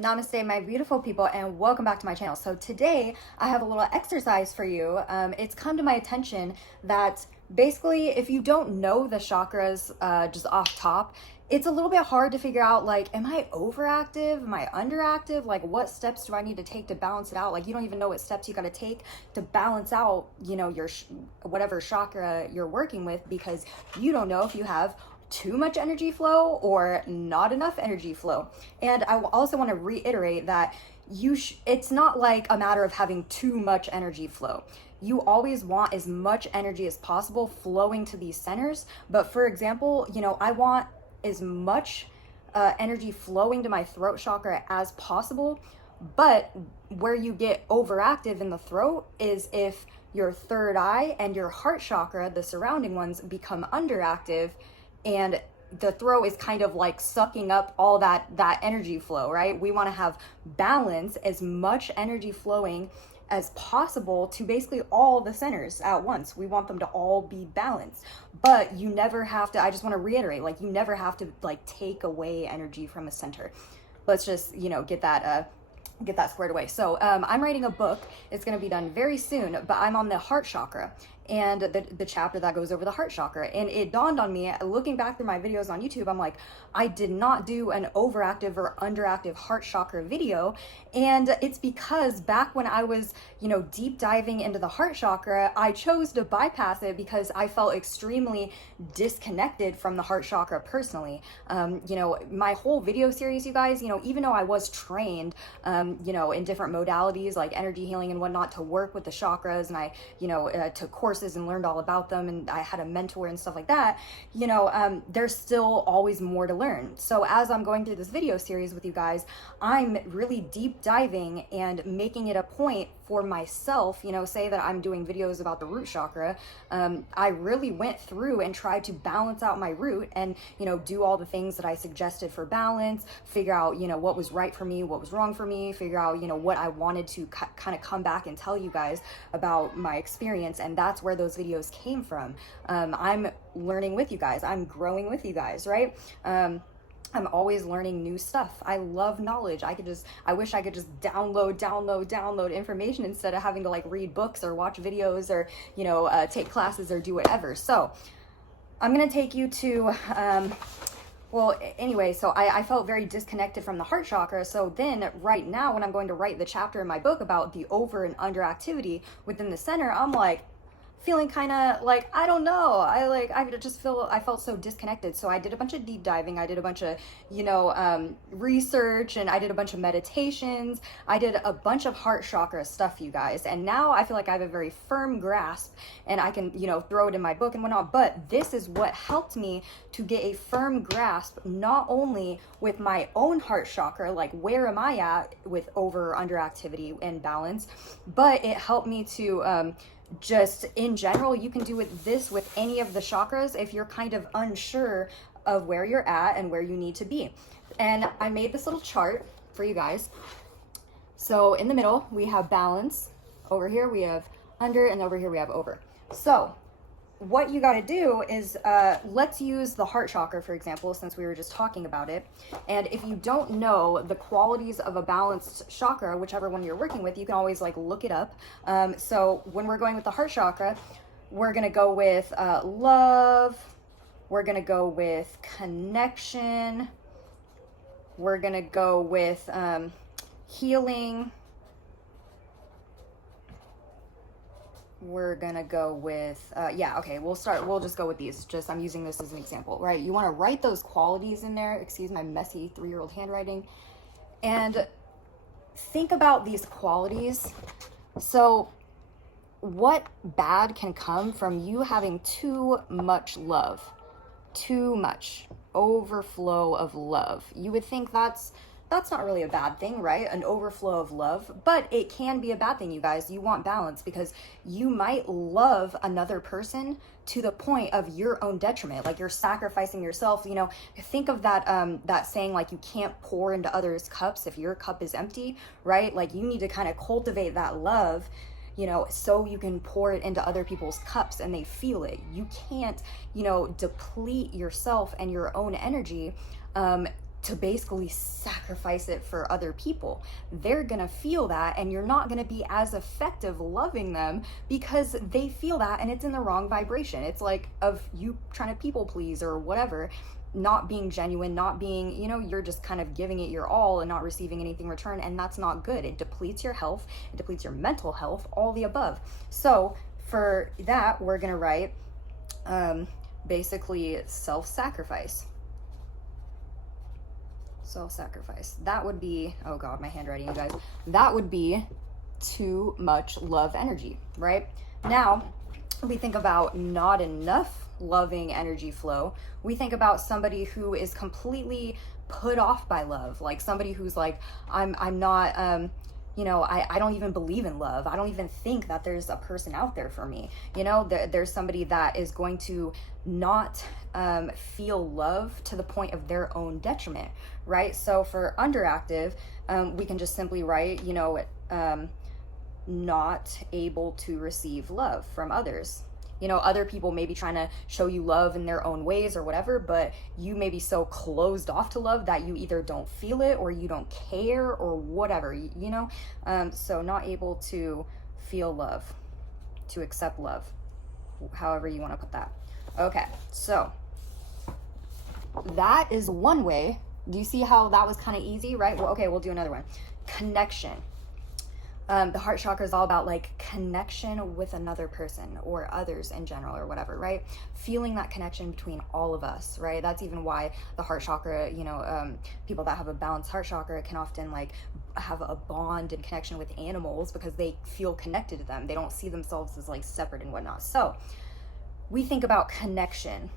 Namaste, my beautiful people, and welcome back to my channel. So today I have a little exercise for you. It's come to my attention that basically if you don't know the chakras just off top, it's a little bit hard to figure out, like, am I overactive? Am I underactive? Like, what steps do I need to take to balance it out? Like, you don't even know what steps you got to take to balance out, your whatever chakra you're working with, because you don't know if you have too much energy flow or not enough energy flow. And I also want to reiterate that it's not like a matter of having too much energy flow. You always want as much energy as possible flowing to these centers. But for example, I want as much energy flowing to my throat chakra as possible. But where you get overactive in the throat is if your third eye and your heart chakra, the surrounding ones, become underactive, and the throat is kind of like sucking up all that energy flow, right? We want to have balance, as much energy flowing as possible to basically all the centers at once. We want them to all be balanced, but you never have to, I just want to reiterate, like, you never have to like take away energy from a center. Let's just, get that squared away. So I'm writing a book. It's going to be done very soon, but I'm on the heart chakra and the chapter that goes over the heart chakra. And it dawned on me, looking back through my videos on YouTube, I'm like, I did not do an overactive or underactive heart chakra video. And it's because back when I was, deep diving into the heart chakra, I chose to bypass it because I felt extremely disconnected from the heart chakra personally. My whole video series, you guys, even though I was trained, in different modalities like energy healing and whatnot to work with the chakras, and I, took courses and learned all about them, and I had a mentor and stuff like that, there's still always more to learn. So as I'm going through this video series with you guys, I'm really deep diving and making it a point for myself, say that I'm doing videos about the root chakra. I really went through and tried to balance out my root and, do all the things that I suggested for balance, figure out, what was right for me, what was wrong for me, figure out, what I wanted to kind of come back and tell you guys about my experience. And that's where those videos came from. I'm learning with you guys. I'm growing with you guys, right? I'm always learning new stuff. I love knowledge. I wish I could just download information instead of having to like read books or watch videos or, take classes or do whatever. So I'm going to take you to, so I felt very disconnected from the heart chakra. So then right now, when I'm going to write the chapter in my book about the over and under activity within the center, I'm like, feeling kind of like, I don't know. I felt so disconnected. So I did a bunch of deep diving. I did a bunch of, research, and I did a bunch of meditations. I did a bunch of heart chakra stuff, you guys. And now I feel like I have a very firm grasp, and I can, throw it in my book and whatnot. But this is what helped me to get a firm grasp, not only with my own heart chakra, like where am I at with over or under activity and balance, but it helped me to, just in general, you can do this with any of the chakras if you're kind of unsure of where you're at and where you need to be. And I made this little chart for you guys. So in the middle, we have balance. Over here, we have under, and over here, we have over. So what you got to do is, let's use the heart chakra, for example, since we were just talking about it. And if you don't know the qualities of a balanced chakra, whichever one you're working with, you can always like look it up. So when we're going with the heart chakra, we're going to go with love. We're going to go with connection. We're going to go with healing. We're gonna go with, we'll just go with these. I'm using this as an example, right? You wanna write those qualities in there, excuse my messy 3-year-old handwriting, and think about these qualities. So what bad can come from you having too much love, too much overflow of love? You would think that's not really a bad thing, right? An overflow of love, but it can be a bad thing, you guys. You want balance because you might love another person to the point of your own detriment. Like you're sacrificing yourself. Think of that saying, like, you can't pour into others' cups if your cup is empty, right? Like you need to kind of cultivate that love, so you can pour it into other people's cups and they feel it. You can't, deplete yourself and your own energy to basically sacrifice it for other people. They're gonna feel that, and you're not gonna be as effective loving them because they feel that, and it's in the wrong vibration. It's like of you trying to people please or whatever, not being genuine, not being, you're just kind of giving it your all and not receiving anything in return, and that's not good. It depletes your health, it depletes your mental health, all the above. So for that, we're gonna write basically self-sacrifice. Self-sacrifice. That would be, oh God, my handwriting, you guys. That would be too much love energy, right? Now, we think about not enough loving energy flow. We think about somebody who is completely put off by love, like somebody who's like, I'm not, I don't even believe in love. I don't even think that there's a person out there for me. There's somebody that is going to not feel love to the point of their own detriment, right? So for underactive, we can just simply write, not able to receive love from others. Other people may be trying to show you love in their own ways or whatever, but you may be so closed off to love that you either don't feel it or you don't care or whatever, so not able to feel love, to accept love, however you want to put that. Okay, so that is one way. Do you see how that was kind of easy, right? Well, okay, we'll do another one. Connection. The heart chakra is all about like connection with another person or others in general or whatever, right? Feeling that connection between all of us, right? That's even why the heart chakra, people that have a balanced heart chakra can often like have a bond and connection with animals because they feel connected to them. They don't see themselves as like separate and whatnot. So we think about connection.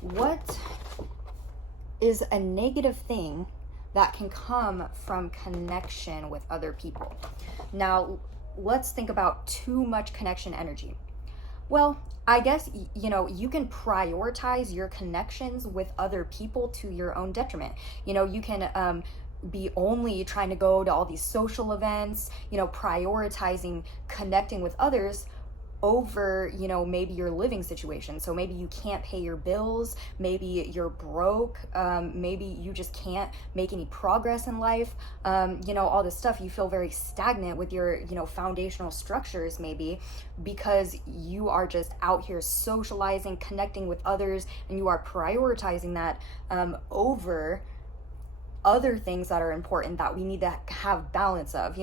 What is a negative thing that can come from connection with other people? Now, let's think about too much connection energy. Well, I guess, you can prioritize your connections with other people to your own detriment. You can be only trying to go to all these social events, prioritizing connecting with others over, maybe your living situation. So maybe you can't pay your bills, maybe you're broke, maybe you just can't make any progress in life, all this stuff. You feel very stagnant with your, foundational structures, maybe because you are just out here socializing, connecting with others, and you are prioritizing that over other things that are important that we need to have balance of.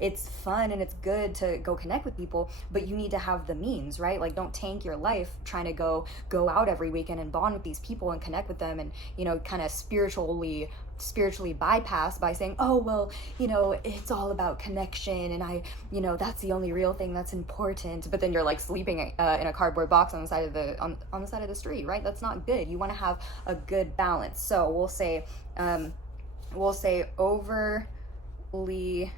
It's fun and it's good to go connect with people, but you need to have the means, right? Like, don't tank your life trying to go out every weekend and bond with these people and connect with them, and kind of spiritually bypass by saying, oh well, it's all about connection, and I that's the only real thing that's important. But then you're like sleeping in a cardboard box on the side of the street, right? That's not good. You want to have a good balance. So we'll say overly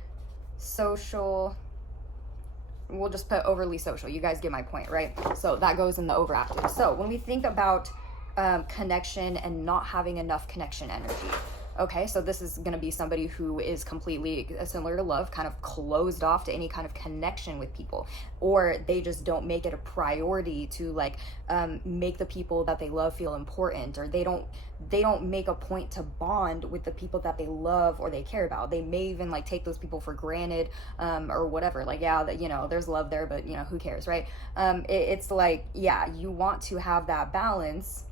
social. We'll just put overly social. You guys get my point, right? So that goes in the overactive. So when we think about connection and not having enough connection energy, okay, so this is going to be somebody who is completely similar to love, kind of closed off to any kind of connection with people, or they just don't make it a priority to like make the people that they love feel important, or they don't make a point to bond with the people that they love or they care about. They may even like take those people for granted, or whatever. Like, yeah, that there's love there, but who cares, right? It's like, yeah, you want to have that balance.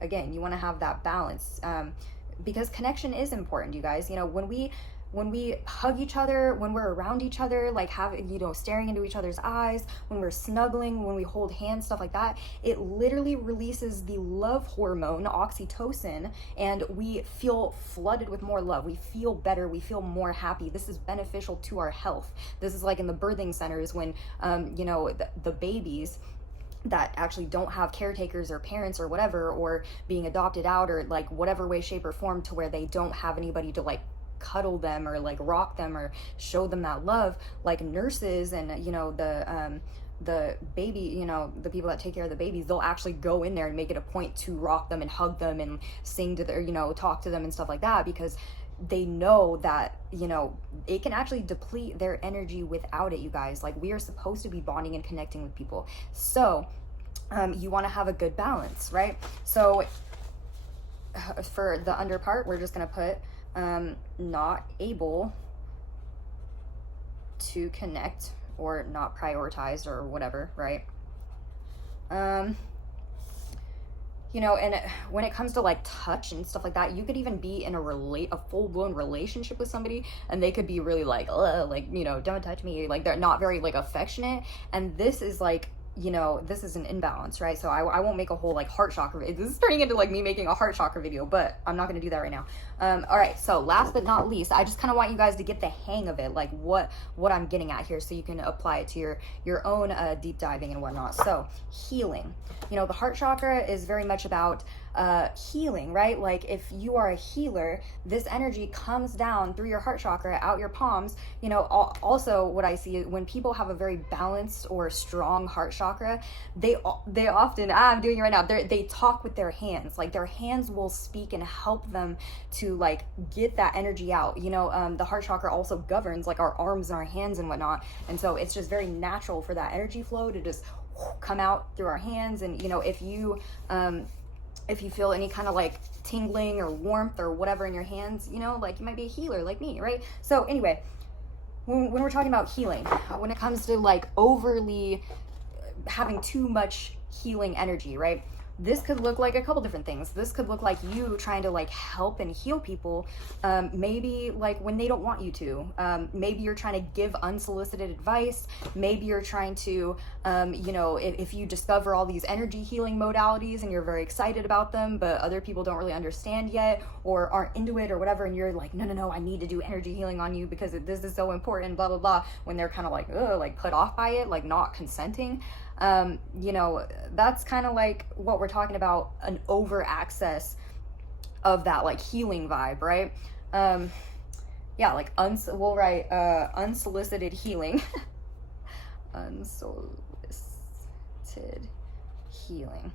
Again, you want to have that balance. Because connection is important, you guys. When we hug each other, when we're around each other, like staring into each other's eyes, when we're snuggling, when we hold hands, stuff like that, it literally releases the love hormone, oxytocin, and we feel flooded with more love. We feel better. We feel more happy. This is beneficial to our health. This is like in the birthing centers when, the babies that actually don't have caretakers or parents or whatever, or being adopted out, or like whatever way, shape, or form, to where they don't have anybody to like cuddle them or like rock them or show them that love, like nurses and the baby, the people that take care of the babies, they'll actually go in there and make it a point to rock them and hug them and sing to their, talk to them and stuff like that, because they know that it can actually deplete their energy without it, you guys. Like, we are supposed to be bonding and connecting with people, so you want to have a good balance, right? So for the under part, we're just going to put not able to connect, or not prioritized, or whatever, right? You know, and when it comes to like touch and stuff like that, you could even be in a full-blown relationship with somebody, and they could be really like, like, you know, don't touch me, like they're not very like affectionate, and this is like, you know, this is an imbalance, right? So I won't make a whole like heart chakra video. This is turning into like me making a heart chakra video, but I'm not going to do that right now. All right, so last but not least, I just kind of want you guys to get the hang of it, like what I'm getting at here, so you can apply it to your own deep diving and whatnot. So healing, you know, the heart chakra is very much about healing, right? Like if you are a healer, this energy comes down through your heart chakra out your palms. You know, also what I see is when people have a very balanced or strong heart chakra, they often, I'm doing it right now, they talk with their hands. Like their hands will speak and help them to like get that energy out. You know, the heart chakra also governs like our arms and our hands and whatnot, and so it's just very natural for that energy flow to just come out through our hands. And you know, if you feel any kind of like tingling or warmth or whatever in your hands, you know, like you might be a healer like me, right? So anyway, when we're talking about healing, when it comes to like overly having too much healing energy, right? This could look like a couple different things. This could look like you trying to like help and heal people, maybe like when they don't want you to. Maybe you're trying to give unsolicited advice. Maybe you're trying to, you know, if you discover all these energy healing modalities and you're very excited about them, but other people don't really understand yet or aren't into it or whatever, and you're like, no, I need to do energy healing on you because this is so important, blah, blah, blah, when they're kind of like, like put off by it, like not consenting. You know, that's kind of like what we're talking about, an over access of that like healing vibe, right? Yeah, like we'll write unsolicited healing. Unsolicited healing.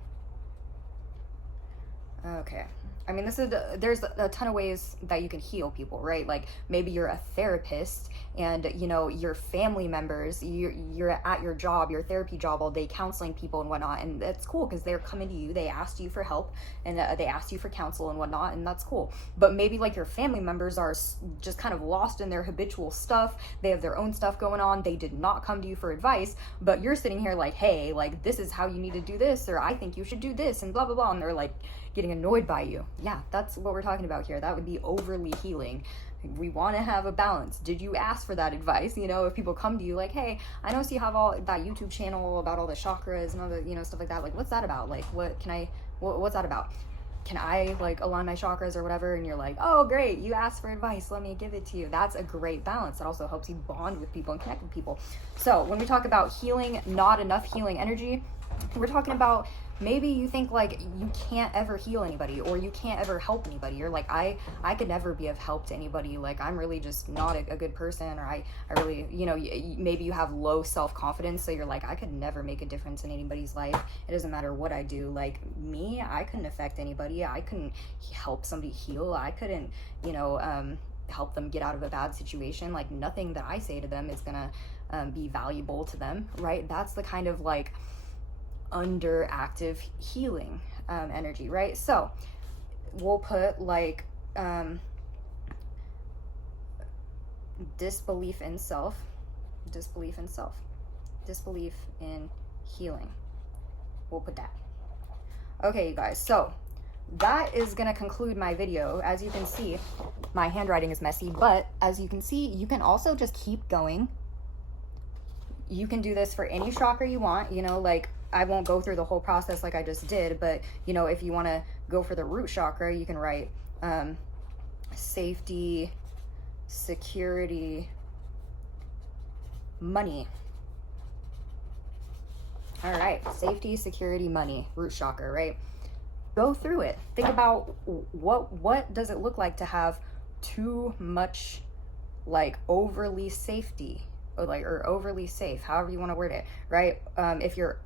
Okay. I mean, there's a ton of ways that you can heal people, right? Like maybe you're a therapist and, you know, your family members, you're at your job, your therapy job all day counseling people and whatnot. And that's cool because they're coming to you. They asked you for help and they asked you for counsel and whatnot. And that's cool. But maybe like your family members are just kind of lost in their habitual stuff. They have their own stuff going on. They did not come to you for advice, but you're sitting here like, hey, like this is how you need to do this, or I think you should do this and blah, blah, blah. And they're like getting annoyed by you. Yeah, that's what we're talking about here. That would be overly healing. We want to have a balance. Did you ask for that advice? You know, if people come to you like, hey, I noticed you have all that YouTube channel about all the chakras and all the, you know, stuff like that. Like, what's that about? Like, what's that about? Can I like align my chakras or whatever? And you're like, oh, great, you asked for advice, let me give it to you. That's a great balance. That also helps you bond with people and connect with people. So when we talk about healing, not enough healing energy, we're talking about maybe you think like you can't ever heal anybody or you can't ever help anybody. You're like, I could never be of help to anybody. Like, I'm really just not a good person, or I really, you know, maybe you have low self-confidence. So you're like, I could never make a difference in anybody's life. It doesn't matter what I do. Like me, I couldn't affect anybody. I couldn't help somebody heal. I couldn't, you know, help them get out of a bad situation. Like nothing that I say to them is gonna be valuable to them, right? That's the kind of like underactive healing energy, right? So we'll put like disbelief in self, disbelief in healing. We'll put that. Okay, you guys, so that is gonna conclude my video. As you can see, my handwriting is messy, but as you can see, you can also just keep going. You can do this for any chakra you want, you know, like I won't go through the whole process like I just did, but you know, if you want to go for the root chakra, you can write safety, security, money. All right, safety, security, money, root chakra, right? Go through it. Think about what does it look like to have too much like overly safety, or overly safe, however you want to word it, right? If you're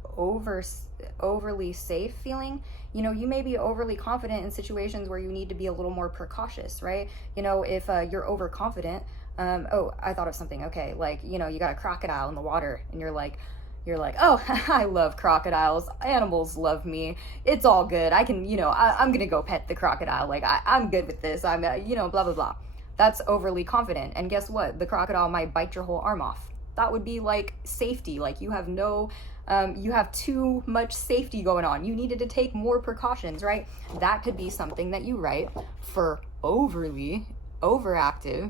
overly safe feeling, you know, you may be overly confident in situations where you need to be a little more precautious, right? You know, if you're overconfident, oh, I thought of something. Okay, like, you know, you got a crocodile in the water and you're like, you're like, oh, I love crocodiles. Animals love me. It's all good. I can, I'm going to go pet the crocodile. Like, I'm good with this. I'm, blah, blah, blah. That's overly confident. And guess what? The crocodile might bite your whole arm off. That would be like safety. Like, you have you have too much safety going on. You needed to take more precautions, right? That could be something that you write for overactive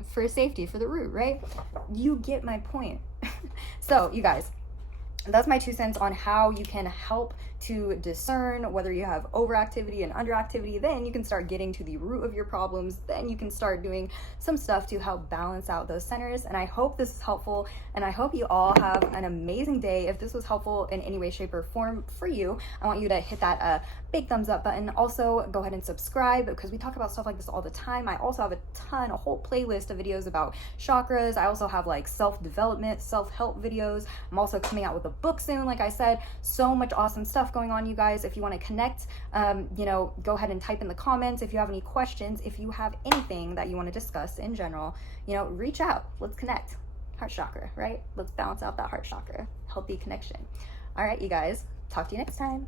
for safety for the root, right? You get my point. So you guys, that's my 2 cents on how you can help to discern whether you have overactivity and underactivity. Then you can start getting to the root of your problems. Then you can start doing some stuff to help balance out those centers. And I hope this is helpful, and I hope you all have an amazing day. If this was helpful in any way, shape, or form for you, I want you to hit that big thumbs up button. Also, go ahead and subscribe, because we talk about stuff like this all the time. I also have a whole playlist of videos about chakras. I also have like self-development, self-help videos. I'm also coming out with a book soon. Like I said, so much awesome stuff going on, you guys. If you want to connect, go ahead and type in the comments if you have any questions. If you have anything that you want to discuss in general, reach out. Let's connect. Heart chakra, right? Let's balance out that heart chakra. Healthy connection. All right, you guys. Talk to you next time.